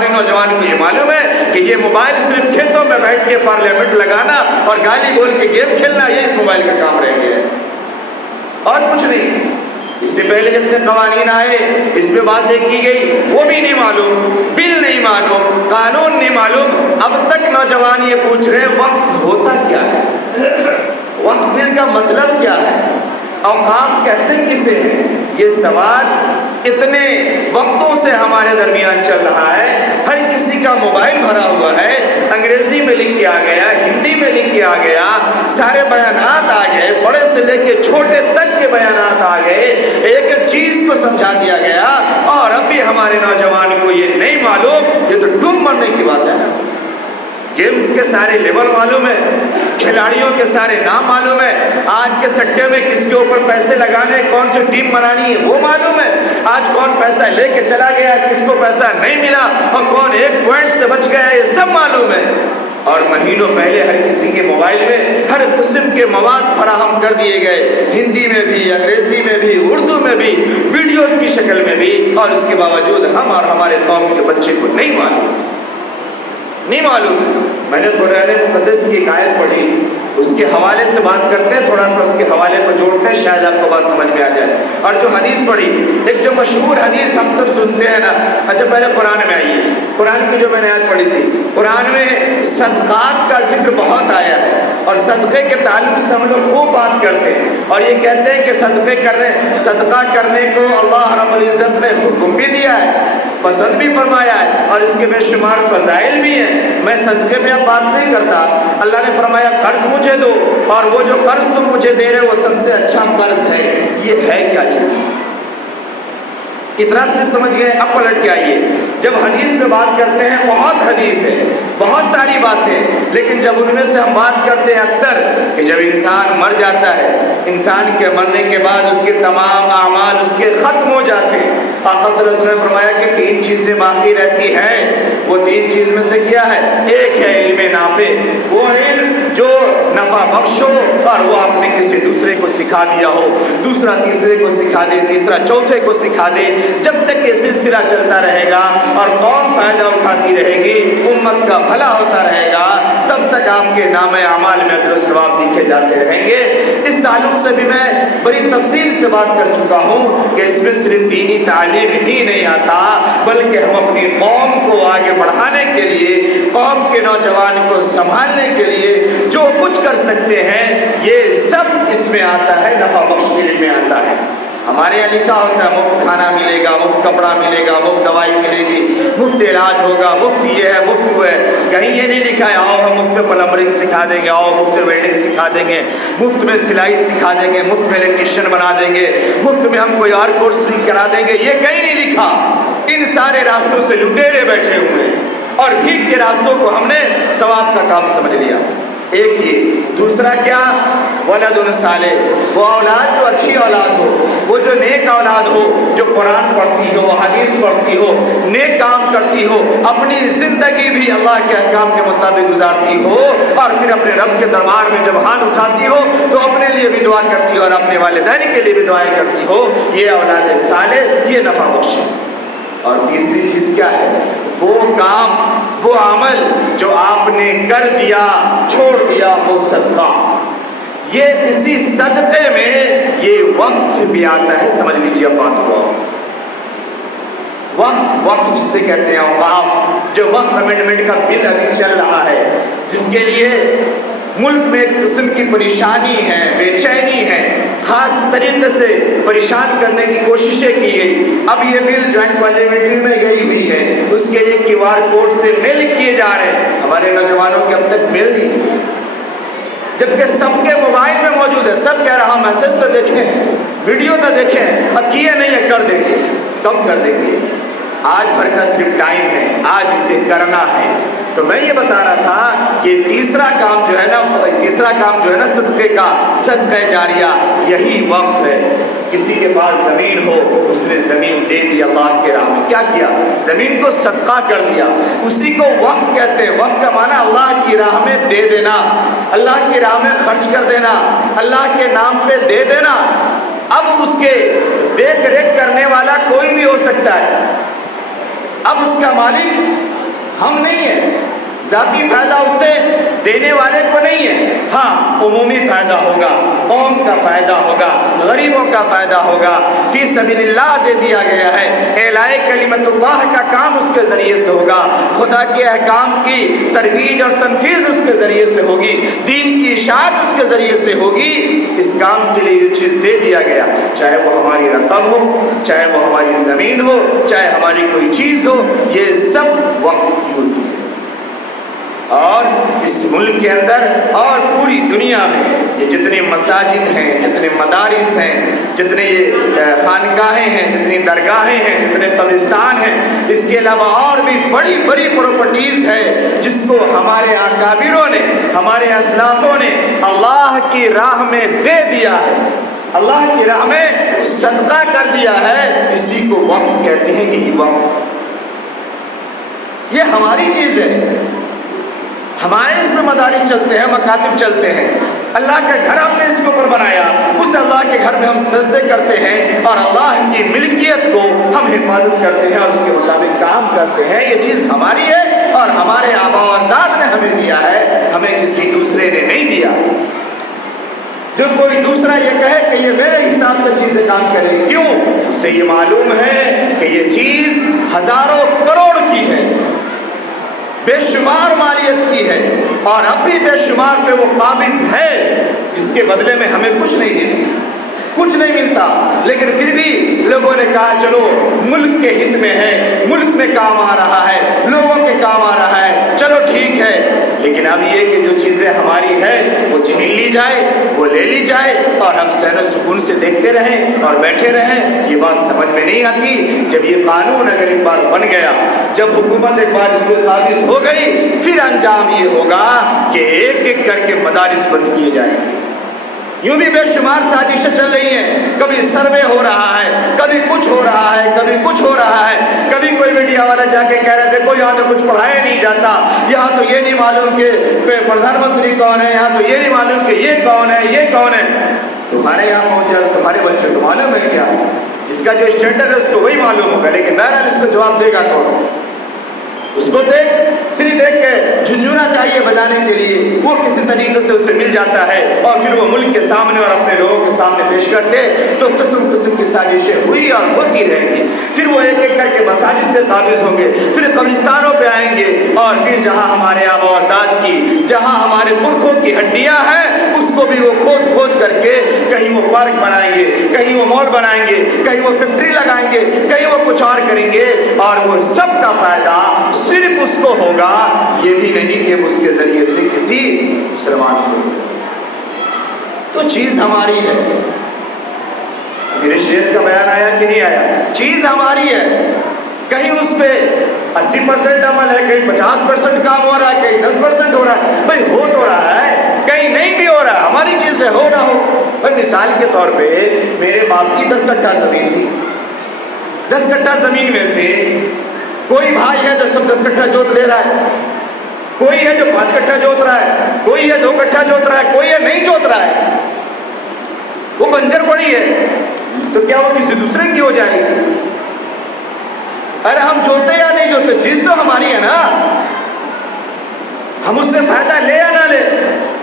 ہمارے نوجوان کو یہ معلوم ہے کہ یہ موبائل صرف کھیتوں میں بیٹھ کے پارلیمنٹ لگانا اور گالی بول کے گیم کھیلنا، یہ اس موبائل کا کام رہ گیا ہے اور کچھ نہیں۔ اس سے پہلے جتنے قوانین آئے اس پہ باتیں کی گئی، وہ بھی نہیں معلوم، بل نہیں معلوم، قانون نہیں معلوم۔ اب تک نوجوان یہ پوچھ رہے وقف ہوتا کیا ہے، وقف بل کا مطلب کیا ہے، اوقاف کہتے کسے ہیں؟ یہ سوال اتنے وقتوں سے ہمارے درمیان چل رہا ہے۔ ہر کسی کا موبائل بھرا ہوا ہے، انگریزی میں لکھ کے آ گیا، ہندی میں لکھ کے آ گیا، سارے بیانات آ گئے، بڑے سے لے کے چھوٹے تک کے بیانات آ گئے، ایک ایک چیز کو سمجھا دیا گیا، اور اب بھی ہمارے نوجوان کو یہ نہیں معلوم۔ یہ تو ڈوب مرنے کی بات ہے نا۔ گیمز کے سارے لیول معلوم ہے، کھلاڑیوں کے سارے نام معلوم ہے، آج کے سٹے میں کس کے اوپر پیسے لگانے، کون سی ٹیم بنانی ہے وہ معلوم ہے، آج کون پیسہ لے کے چلا گیا، کس کو پیسہ نہیں ملا اور کون ایک پوائنٹ سے بچ گیا، یہ سب معلوم ہے۔ اور مہینوں پہلے ہر کسی کے موبائل میں ہر قسم کے مواد فراہم کر دیے گئے، ہندی میں بھی، انگریزی میں بھی، اردو میں بھی، ویڈیوز کی شکل میں بھی، اور اس کے باوجود ہم اور ہمارے قوم کے بچے کو نہیں معلوم۔ میں نے قرآن مقدس کی ایک آیت پڑھی، اس کے حوالے سے بات کرتے ہیں، تھوڑا سا اس کے حوالے کو جوڑتے ہیں، شاید آپ کو بات سمجھ میں آ جائے۔ اور جو حدیث پڑھی، ایک جو مشہور حدیث ہم سب سنتے ہیں نا، اچھا پہلے قرآن میں آئیے، قرآن کی جو میں نے آیت پڑھی تھی، قرآن میں صدقات کا ذکر بہت آیا ہے، اور صدقے کے تعلق سے ہم لوگ خوب بات کرتے ہیں، اور یہ کہتے ہیں کہ صدقہ کرنے کو اللہ رب العزت نے حکم بھی دیا ہے، پسند بھی فرمایا ہے، اور اس کے بے شمار فضائل بھی ہیں۔ میں صدقے میں اب بات نہیں کرتا، اللہ نے فرمایا قرض مجھے دو، اور وہ جو قرض تم مجھے دے رہے وہ سب سے اچھا قرض ہے۔ یہ ہے کیا چیز؟ اتنا صرف سمجھ گئے؟ اب پلٹ کے آئیے، جب حدیث میں بات کرتے ہیں، بہت حدیث ہے، بہت ساری باتیں، لیکن جب ان میں سے ہم بات کرتے ہیں اکثر کہ جب انسان مر جاتا ہے، انسان کے مرنے کے بعد اس کے تمام اعمال اس کے ختم ہو جاتے ہیں۔ آقا صلی اللہ علیہ وسلم نے فرمایا کہ 3 چیزیں باقی رہتی ہیں، وہ 3 چیز میں سے کیا ہے؟ ایک ہے علم نافع، وہ علم جو نفع بخش ہو اور وہ آپ نے کسی دوسرے کو سکھا دیا ہو، دوسرا تیسرے کو سکھا دے، تیسرا چوتھے کو سکھا دے۔ جب تک یہ سلسلہ چلتا رہے گا اور قوم فائدہ اٹھاتی رہے گی، امت کا بھلا ہوتا رہے گا، تب تک آپ کے نام اعمال میں اجر و ثواب لکھے جاتے رہیں گے۔ اس تعلق سے بھی میں بڑی تفصیل سے بات کر چکا ہوں کہ اس میں صرف دینی تعلیم ہی نہیں آتا، بلکہ ہم اپنی قوم کو آگے بڑھانے کے لیے، قوم کے نوجوان کو سنبھالنے کے لیے جو کچھ کر سکتے ہیں، یہ سب اس میں آتا ہے، نفع بخش علم میں آتا ہے۔ ہمارے یہاں لکھا ہوتا ہے مفت کھانا ملے گا، مفت کپڑا ملے گا، مفت دوائی ملے گی، مفت علاج ہوگا، مفت یہ ہے، مفت وہ ہے۔ کہیں یہ نہیں لکھا ہے آؤ ہم مفت پلمبرنگ سکھا دیں گے، آؤ مفت ویلڈنگ سکھا دیں گے، مفت میں سلائی سکھا دیں گے، مفت میں الیکٹریشین بنا دیں گے، مفت میں ہم کوئی اور کورس کرا دیں گے، یہ کہیں نہیں لکھا۔ ان سارے راستوں سے لٹیرے بیٹھے ہوئے اور بھیک کے راستوں کو ہم نے ثواب کا کام سمجھ لیا۔ ایک یہ، دوسرا کیا؟ ولد صالح، وہ اولاد جو اچھی اولاد ہو، وہ جو نیک اولاد ہو، جو قرآن پڑھتی ہو، حدیث پڑھتی ہو، نیک کام کرتی ہو، اپنی زندگی بھی اللہ کے احکام کے مطابق گزارتی ہو، اور پھر اپنے رب کے دربار میں جب ہاتھ اٹھاتی ہو تو اپنے لیے بھی دعا کرتی ہو اور اپنے والدین کے لیے بھی دعائیں کرتی ہو، یہ اولاد صالح، یہ نفع بخش ہے۔ اور تیسری چیز کیا ہے؟ وہ کام، وہ عمل جو آپ نے کر دیا، چھوڑ دیا، وہ صدقہ۔ یہ اسی صدقے میں یہ وقف بھی آتا ہے، سمجھ لیجیے بات کو۔ وقف جسے کہتے ہیں اوقاف، جو وقف امینڈمنٹ کا بل ابھی چل رہا ہے، جس کے لیے ملک میں ایک قسم کی پریشانی ہے، بے چینی ہے، خاص طریقے سے پریشان کرنے کی کوششیں کی گئی۔ اب یہ بل جوائنٹ پارلیمنٹری میں گئی ہوئی ہے، اس کے لیے QR کوڈ سے میل کیے جا رہے ہیں، ہمارے نوجوانوں کے اب تک میل نہیں، جبکہ سب کے موبائل میں موجود ہے۔ سب کہہ رہا میسج تو دیکھیں، ویڈیو تو دیکھیں، اب کیے نہیں ہے، کر دیں گے، کب کر دیں گے؟ آج بھر کا صرف ٹائم ہے، آج اسے کرنا ہے۔ تو میں یہ بتا رہا تھا کہ تیسرا کام جو ہے نا صدقے کا، صدقہ جاریہ، یہی وقف ہے۔ کسی کے پاس زمین ہو، اس نے زمین دے دی اللہ کے راہ میں، کیا کیا؟ زمین کو صدقہ کر دیا، اسی کو وقف کہتے ہیں۔ وقف کا معنی اللہ کی راہ میں دے دینا، اللہ کی راہ میں خرچ کر دینا، اللہ کے نام پہ دے دینا۔ اب اس کے دیکھ ریکھ کرنے والا کوئی بھی ہو سکتا ہے، اب اس کا مالک ہم نہیں ہیں، ذاتی فائدہ اس سے دینے والے کو نہیں ہے، ہاں عمومی فائدہ ہوگا، قوم کا فائدہ ہوگا، غریبوں کا فائدہ ہوگا، فی سبیل اللہ دے دیا گیا ہے، اعلاء کلمت اللہ کا کام اس کے ذریعے سے ہوگا، خدا کے احکام کی ترویج اور تنفیذ اس کے ذریعے سے ہوگی، دین کی اشاعت اس کے ذریعے سے ہوگی، اس کام کے لیے یہ چیز دے دیا گیا، چاہے وہ ہماری رقم ہو، چاہے وہ ہماری زمین ہو، چاہے ہماری کوئی چیز ہو، یہ سب وقف کی ہوتی ہے۔ اور اس ملک کے اندر اور پوری دنیا میں یہ جتنے مساجد ہیں، جتنے مدارس ہیں، جتنے یہ خانقاہیں ہیں، جتنی درگاہیں ہیں، جتنے قبرستان ہیں، اس کے علاوہ اور بھی بڑی بڑی پراپرٹیز ہے جس کو ہمارے اکابروں نے، ہمارے اسلافوں نے اللہ کی راہ میں دے دیا ہے، اللہ کی راہ میں صدقہ کر دیا ہے، اسی کو وقف کہتے ہیں۔ یہی وقف یہ ہماری چیز ہے، ہمارے اس میں مدارس چلتے ہیں، مکاتب چلتے ہیں، اللہ کا گھر ہم نے اس کے اوپر بنایا، اس اللہ کے گھر میں ہم سجدے کرتے ہیں اور اللہ کی ملکیت کو ہم حفاظت کرتے ہیں اور اس کے مطابق کام کرتے ہیں۔ یہ چیز ہماری ہے اور ہمارے آباء و اجداد نے ہمیں دیا ہے، ہمیں کسی دوسرے نے نہیں دیا۔ جب کوئی دوسرا یہ کہے کہ یہ میرے حساب سے چیزیں کام کرے، کیوں؟ اسے یہ معلوم ہے کہ یہ چیز ہزاروں کروڑ کی ہے، بے شمار مالیت کی ہے، اور اب بھی بے شمار پہ وہ قابض ہے، جس کے بدلے میں ہمیں کچھ نہیں ہے، کچھ نہیں ملتا، لیکن پھر بھی لوگوں نے کہا چلو ملک کے ہت میں ہے، ملک میں کام آ رہا ہے، لوگوں کے کام آ رہا ہے، چلو ٹھیک ہے۔ لیکن اب یہ کہ جو چیزیں ہماری ہیں وہ چھین لی جائے، وہ لے لی جائے اور ہم سہن و سکون سے دیکھتے رہیں اور بیٹھے رہیں، یہ بات سمجھ میں نہیں آتی۔ جب یہ قانون اگر ایک بار بن گیا، جب حکومت ایک بار اس پہ قابض ہو گئی، پھر انجام یہ ہوگا کہ ایک ایک کر کے مدارس بند کیے جائیں گے۔ یوں بھی بے شمار سازشیں چل رہی ہیں، کبھی سروے ہو رہا ہے، کبھی کچھ ہو رہا ہے، کبھی کچھ ہو رہا ہے، کبھی کوئی میڈیا والا جا کے کہہ رہے دیکھو یہاں تو کچھ پڑھایا نہیں جاتا، یہاں تو یہ نہیں معلوم کہ پردھان منتری کون ہے، یہاں تو یہ نہیں معلوم کہ یہ کون ہے، یہ کون ہے۔ تمہارے یہاں پہنچا تمہارے بچے کو معلوم ہے کیا؟ جس کا جو اسٹینڈرڈ ہے اس کو وہی معلوم ہوگا، لیکن بہرحال اس کو جواب دے گا کون؟ اس کو صرف ایک جھنجھونا چاہیے بجانے کے لیے، وہ کسی طریقے سے اسے مل جاتا ہے اور پھر وہ ملک کے سامنے اور اپنے لوگوں کے سامنے پیش کرتے تو قسم قسم کی سازشیں ہوئی اور ہوتی رہیں گی۔ پھر وہ ایک ایک کر کے مساجد پہ قابض ہوں گے، پھر قبرستانوں پہ آئیں گے، اور پھر جہاں ہمارے آباء و اجداد کی، جہاں ہمارے پرکھوں کی ہڈیاں ہیں، اس کو بھی وہ کھود کھود کر کے کہیں وہ پارک بنائیں گے، کہیں وہ مال بنائیں گے، کہیں وہ فیکٹری لگائیں گے، کہیں وہ کچھ اور کریں گے، اور وہ سب کا فائدہ صرف اس کو ہوگا، یہ بھی نہیں کہ اس کے ذریعے سے کسی مسلمان کو۔ تو چیز ہماری ہے، میرے شیخ کا بیان آیا کہ نہیں آیا؟ چیز ہماری ہے، کہیں اس پہ 80% عمل ہے، کہیں 50% کام ہو رہا ہے، کہیں 10% ہو رہا ہے، بھائی ہو تو رہا ہے، کہیں نہیں بھی ہو رہا ہے، ہماری چیز ہے، ہو نہ ہو۔ بھائی مثال کے طور پہ میرے باپ کی 10 کٹھا زمین تھی، 10 کٹھا زمین میں سے کوئی بھائی ہے جو سب 10 کٹھا جوت لے رہا ہے، کوئی ہے جو 5 کٹھا جوت رہا ہے، کوئی ہے 2 کٹھا جوت رہا ہے، کوئی ہے نہیں جوت رہا ہے، وہ بنجر پڑی ہے، تو کیا وہ کسی دوسرے کی ہو جائے گی؟ ارے ہم جوتے یا نہیں جوتے، چیز تو ہماری ہے نا، ہم اس سے فائدہ لے یا نہ لے،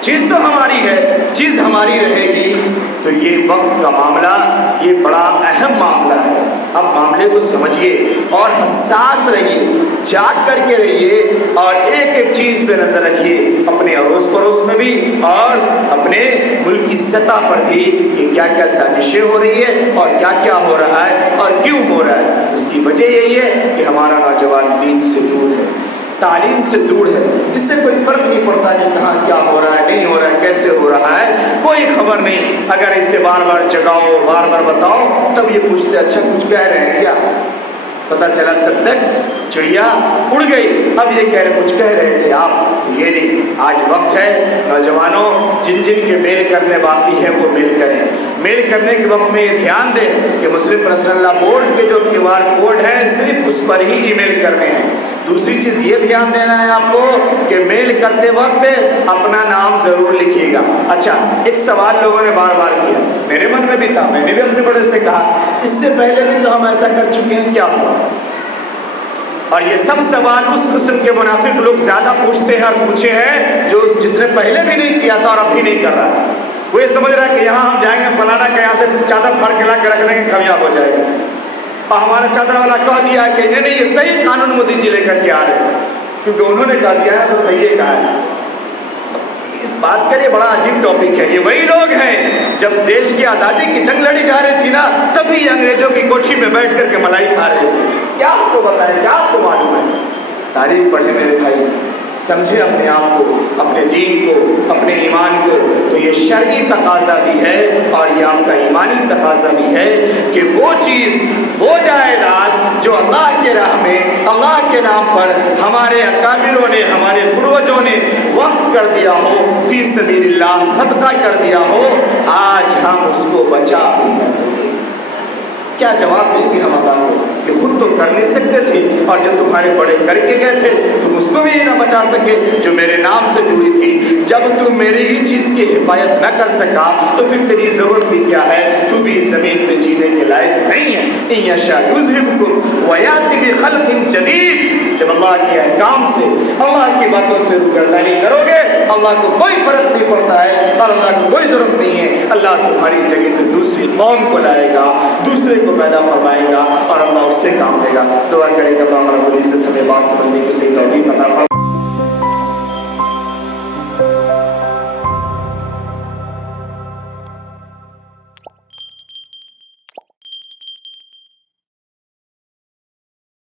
چیز تو ہماری ہے، چیز ہماری رہے گی۔ تو یہ وقت کا معاملہ یہ بڑا اہم معاملہ ہے۔ اب معاملے کو سمجھیے اور حساس رہیے، جاگ کر کے رہیے اور ایک ایک چیز پہ نظر رکھیے، اپنے اڑوس پڑوس میں بھی اور اپنے ملک کی سطح پر بھی کہ کیا کیا سازشیں ہو رہی ہے اور کیا کیا ہو رہا ہے اور کیوں ہو رہا ہے۔ اس کی وجہ یہی ہے کہ ہمارا نوجوان دین سے دور ہے، تعلیم سے دور ہے، اس سے کوئی فرق نہیں پڑتا کہ کہاں کیا ہو رہا ہے، نہیں ہو رہا ہے، کیسے ہو رہا ہے، کوئی خبر نہیں۔ اگر اسے بار بار جگاؤ، بار بار بتاؤ، تب یہ پوچھتے اچھا کچھ کہہ رہے ہیں کیا؟ پتہ چلا تب تک چڑیا اڑ گئی، اب یہ کہہ رہے کچھ کہہ رہے تھے آپ، یہ نہیں۔ آج وقت ہے نوجوانوں، جن جن کے میل کرنے باقی ہے وہ میل کریں۔ میل کرنے کے وقت میں یہ دھیان دیں کہ مسلم پرسنل لا بورڈ کے جو QR کوڈ ہے صرف اس پر ہی ای میل کرنے ہیں۔ دوسری چیز یہ دھیان دینا ہے آپ کو کہ میل کرتے وقت اپنا نام ضرور لکھیے گا۔ اچھا، ایک سوال لوگوں نے بار بار کیا، میرے من میں بھی تھا، میں نے بھی اپنے بڑے سے کہا، اس سے پہلے بھی تو ہم ایسا کر چکے ہیں، کیا ہوا؟ اور یہ سب سوال اس قسم کے منافق لوگ زیادہ پوچھتے ہیں اور پوچھے ہیں جو جس نے پہلے بھی نہیں کیا تھا اور اب بھی نہیں کر رہا. وہ یہ سمجھ رہا ہے کہ یہاں ہم جائیں گے فلانا کہ یہاں سے چادر پھاڑ کے لا کے رکھ لیں گے کامیاب ہو جائے گا. اور ہمارا چادر والا کہہ دیا ہے کہ نہیں یہ صحیح قانون مودی جی لے کر کے آ رہے ہیں کیونکہ انہوں نے کہہ دیا ہے تو صحیح کہا ہے. اس بات کریے بڑا عجیب ٹاپک ہے. یہ وہی لوگ ہیں جب دیش کی آزادی کی جنگ لڑی جا رہی تھی نا تبھی انگریزوں کی کوٹھی میں بیٹھ کر کے ملائی کھا رہے تھے. کیا آپ کو بتائیں, کیا آپ کو معلوم ہے؟ تاریخ پڑھے میرے بھائی, سمجھے اپنے آپ کو, اپنے دین کو, اپنے ایمان کو. تو یہ شرعی تقاضا بھی ہے اور یہ آپ کا ایمانی تقاضا بھی ہے کہ وہ چیز, وہ جائیداد جو اللہ کے راہ میں اللہ کے نام پر ہمارے اکابروں نے, ہمارے پروجوں نے وقف کر دیا ہو, فی سبیل اللہ صدقہ کر دیا ہو, آج ہم اس کو بچا بھی نہ سکیں. کیا جواب دیں گے ہم اللہ کو کہ خود تو کر نہیں سکتے تھے اور جو تمہارے بڑے کر کے گئے تھے تم اس کو بھی نہ بچا سکے جو میرے نام سے جڑی تھی. جب تم میری ہی چیز کی حفاظت نہ کر سکا تو پھر تیری ضرورت بھی کیا ہے؟ تو بھی زمین پہ جینے کے لائق نہیں ہے. ان یشاء یذہبکم ویأتی بخلق جدید. جب اللہ کے احکام سے, اللہ کی باتوں سے روگردانی کرو گے اللہ کو کوئی فرق نہیں پڑتا ہے اور اللہ کو کوئی ضرورت نہیں ہے. اللہ تمہاری جگہ پہ دوسری قوم کو لائے گا, دوسرے کو پیدا فرمائے گا اور اللہ اس سے کام لے گا. دعا کرے گا اللہ رب العزت ہمیں بات سمجھنے کی صحیح توفیق عطا فرمائے.